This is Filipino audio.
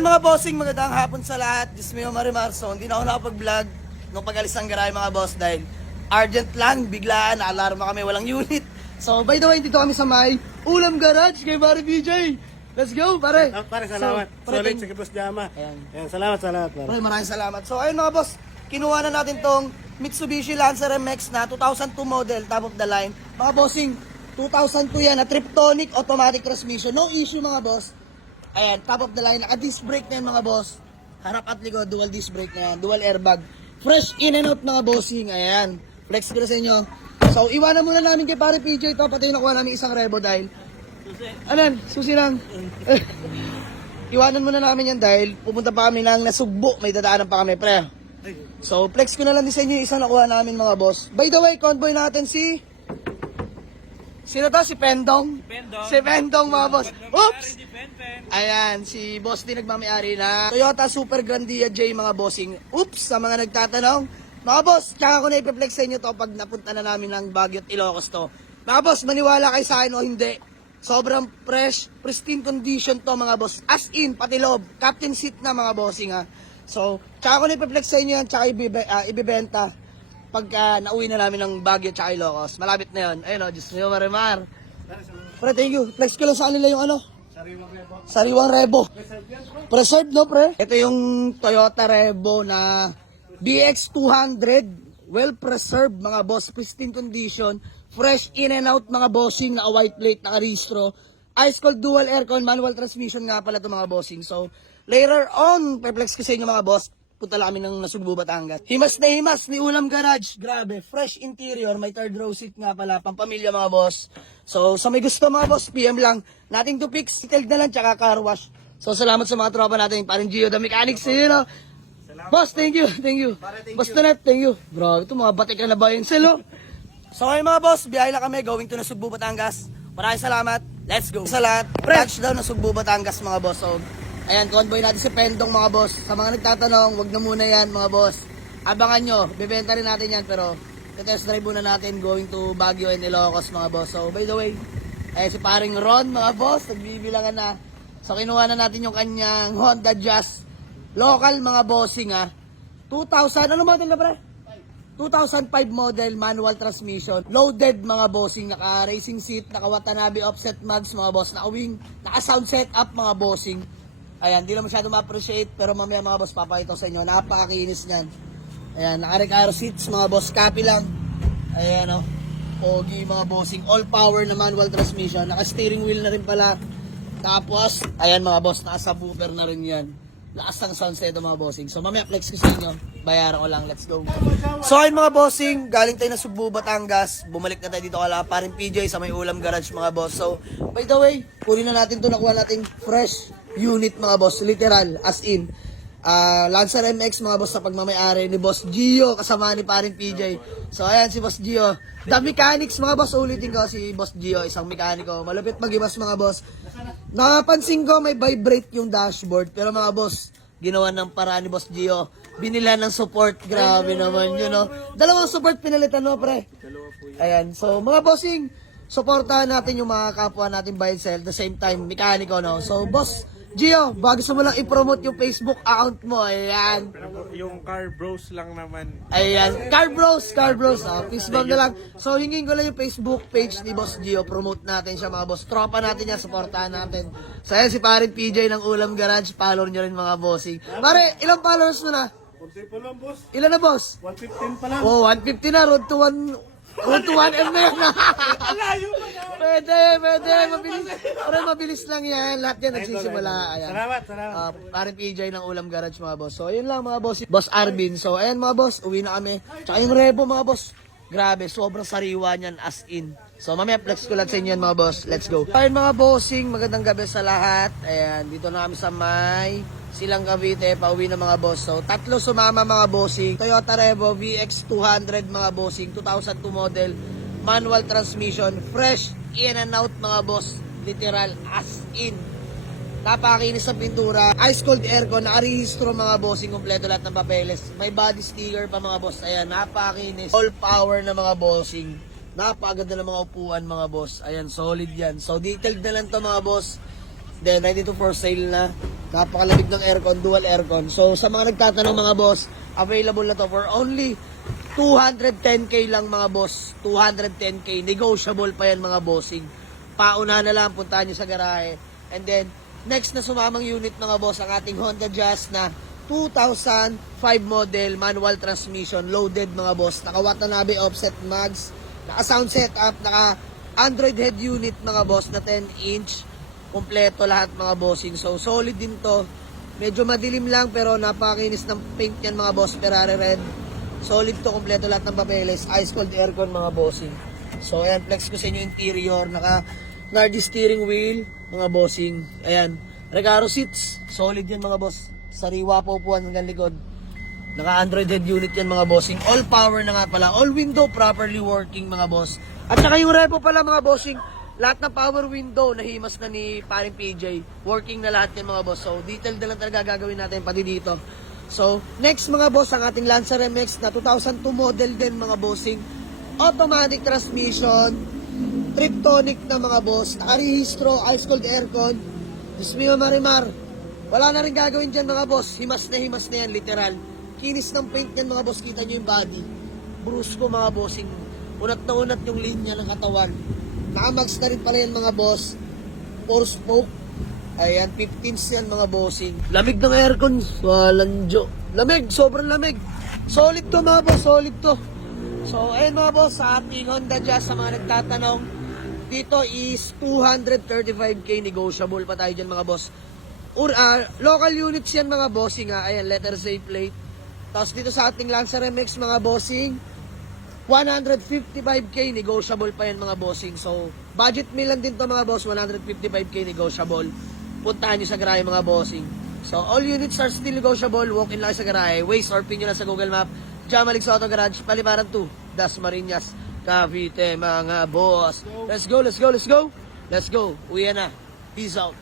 ayun mga bossing, magandang hapon sa lahat. Dismayo Marimar. So, hindi na ako nakapag-vlog nung pag-alis ng garahe mga boss dahil urgent lang, biglaan, naalarma kami, walang unit. So, by the way, dito kami sa may Ulam Garage kay Pare PJ. Let's go, pare. Pare, salamat. So, pare, Solid, sige boss Jama. Ayan. Ayan, salamat, pare. Pare, maraming salamat. So, ayun mga boss, kinuha na natin tong Mitsubishi Lancer MX na 2002 model, top of the line. Mga bossing, 2002 yan, na Triptonic automatic transmission. No issue mga boss. Ayan, top of the line. Naka-disc brake na yan mga boss. Harap at likod, dual disc brake na yan. Dual airbag. Fresh in and out mga bossing. Ayan. Flex ko na sa inyo. So, iwanan muna namin kay Pare PJ ito. Pati yung nakuha namin isang rebo dahil... Anan? Susi lang. Iwanan muna namin yan dahil pupunta pa kami ng Nasugbo. May dadaanan pa kami, pre. So, flex ko na lang din sa inyo yung isang nakuha namin mga boss. By the way, convoy natin si... Sino to? Si Pendong? Si Pendong mga boss. Oops! Ayan, si boss din nagmamayari na Toyota Super Grandia J mga bossing. Oops! Sa mga nagtatanong. Mga boss, tsaka ko na ipiplex sa inyo to pag napunta na namin ng Baguio at Ilocos to. Mga boss, maniwala kayo sa akin o hindi. Sobrang fresh, pristine condition to mga boss. As in, pati loob. Captain seat na mga bossing ha. So, tsaka ko na ipiplex sa inyo yan, tsaka ibibenta. Pagka nauwi na namin ng Baguio at Ilocos. Malapit na yun. Ayun o, Diyos mo, Marimar. Pre, thank you. Flex ko lang sa kanila yung ano. Sariwang Rebo. Preserved, no, pre? Ito yung Toyota Rebo na BX200. Well-preserved, mga boss. Pristine condition. Fresh in and out, mga bossing. Naka-white plate, naka-restro. Ice cold dual aircon, manual transmission nga pala ito, mga bossing. So, later on, pe-flex ko sa inyo, mga boss. Punta lang kami ng Nasugbo, Batangas. Himas na himas ni Ulam Garage. Grabe, fresh interior. May third row seat nga pala. Pampamilya mga boss. So, sa may gusto mga boss, PM lang. Nothing to fix. Detailed na lang, tsaka car wash. So, salamat sa mga tropa natin. Parang Gio, the mechanics, you know. Boss, thank you, thank you. Boss Tonet, thank you. Bro, ito mga batik na ba yun, silo? So, ngayon mga boss, biyahe lang kami. Going to Nasugbo, Batangas. Maraming salamat. Let's go. Sa lahat, touchdown Nasugbo, Batangas mga boss. So, ayan, convoy natin si Pendong mga boss. Sa mga nagtatanong, wag na muna yan mga boss. Abangan nyo, bibenta rin natin yan pero test drive muna natin going to Baguio and Ilocos mga boss. So by the way, si paring Ron mga boss, nagbibilangan na. So kinuha na natin yung kanyang Honda Jazz. Local mga bossing ha. 2000, ano model na pre? 2005 model, manual transmission. Loaded mga bossing, naka racing seat, naka Watanabe offset mags mga boss, naka wing, naka sound setup mga bossing. Ayan, di na masyado ma-appreciate, pero mamaya mga boss, papakita ko sa inyo. Napakakinis niyan. Ayan, naka-recaro seats, mga boss, copy lang. Ayan, o. Pogi, mga bossing. All power na manual transmission. Naka-steering wheel na rin pala. Tapos, ayan mga boss, naka-subwoofer na rin yan. Lakas ng sunset mga bossing. So, mamaya flex ko sa inyo. Bayaran ko lang, let's go. So, ayun mga bossing, galing tayo na Subo, Batangas. Bumalik na tayo dito kala Paring PJ sa may Ulam Garage mga boss. So, by the way, kunin na natin to, nakuha natin fresh unit mga boss, literal, as in. Lancer MX mga boss sa pagmamayari ni Boss Gio, kasama ni Paring PJ. So, ayan si Boss Gio. The Mechanics mga boss, ulitin ko si Boss Gio, isang mekaniko. Malupit mag-ibas mga boss. Nakapansin ko may vibrate yung dashboard, pero mga boss, ginawa ng paraan ni Boss Gio. Binila ng support, grabe naman yun, no? Dalawang support pinalitan mo, pre. Ayan, so mga bossing, supportahan natin yung mga kapwa natin buy and sell, the same time, mekaniko, no? So, Boss Gio, bago mo lang i-promote yung Facebook account mo, ayan. Yung Car Bros lang naman. Ayan, Car Bros, peace bomb na lang. So, hingin ko lang yung Facebook page ni Boss Gio, promote natin siya mga boss. Tropa natin yan, supportahan natin. So, ayan si Paring PJ ng Ulam Garage, follow nyo rin mga bossing. Pare, ilang followers mo na? 150 pa lang, boss. Ilan na boss? 115 pa lang. Oh, 150 na, road to 1M na yun. Pwede, mabilis. Pero mabilis lang yan. Lahat yan nagsisimula. Ayan. Salamat. Paring PJ ng Ulam Garage mga boss. So, yun lang mga boss. Boss Arvin. So, ayan mga boss. Uwi na kami. Tsaka yung Rebo mga boss. Grabe, sobrang sariwa niyan as in. So, mamaya flex ko lang sa inyo yan mga boss. Let's go. Ayan mga bossing. Magandang gabi sa lahat. Ayan, dito na kami sa may Silang Cavite, pauwi na mga boss. So, tatlo sumama mga bossing. Toyota Revo VX200 mga bossing, 2002 model, manual transmission, fresh in and out mga boss. Literal as in. Napakakinis sa pintura. Ice cold aircon, nakarehistro mga bossing, kompleto lahat ng papeles. May body sticker pa mga boss. Ayan, napakakinis. All power na mga bossing. Napakaganda ng mga upuan mga boss. Ayan, solid yan. So, detailed na lang to mga boss. Then, ready to for sale na. Napakalamig ng aircon, dual aircon. So, sa mga nagtatanong mga boss, available na to for only 210k lang mga boss. 210k. Negotiable pa yan mga bossing. Pauna na lang, puntahan nyo sa garahe. And then, next na sumamang unit mga boss, ang ating Honda Jazz na 2005 model, manual transmission, loaded mga boss. Naka Watanabe offset mags, naka sound setup, naka Android head unit mga boss na 10-inch. Kompleto lahat mga bossing. So, solid din to. Medyo madilim lang pero napakakinis ng paint yan mga boss. Ferrari red. Solid to, kompleto lahat ng papeles. Ice cold aircon mga bossing. So, ayan, flex ko sa inyo interior. Naka Nardi steering wheel mga bossing. Ayan. Recaro seats. Solid yan mga boss. Sariwa po upuan hanggang likod. Naka Android head unit yan mga bossing. All power na nga pala. All window properly working mga boss. At saka yung repo pala mga bossing. Lahat ng power window, nahimas na ni paring PJ. Working na lahat yan mga boss. So, detail na lang talaga gagawin natin pati dito. So, next mga boss, ang ating Lancer MX na 2002 model din mga bossing. Automatic transmission. Triptonic na mga boss. Nakarehistro, ice cold aircon. Diyos mio marimar. Wala na rin gagawin dyan mga boss. Himas na yan, literal. Kinis ng paint yan mga boss. Kita nyo yung body. Brusco mga bossing. Unat na unat yung linya ng katawan. Nakamags na rin pala yan mga boss. 4 spoke. Ayan, 15s yan mga bossing. Lamig ng aircon. Walanjo. Lamig, sobrang lamig. Solid to mga boss, solid to. So, ayun mga boss, sa ating Honda Jazz, sa mga nagtatanong, dito is 235k negotiable pa tayo dyan mga boss. Local units yan mga bossing ha. Ayan, letter Z plate. Tapos dito sa ating Lancer MX mga bossing, 155k negotiable pa yan mga bossing. So, budget meal lang din to mga boss, 155k negotiable. Puntahan nyo sa garahe mga bossing. So, all units are still negotiable. Walk-in lang sa garahe. Waze or pin nyo lang sa Google Map. Jamalig sa Auto Garage, Palibaran 2, Dasmariñas, Cavite mga boss. Let's go, let's go, let's go. Let's go. Uwi na. Peace out.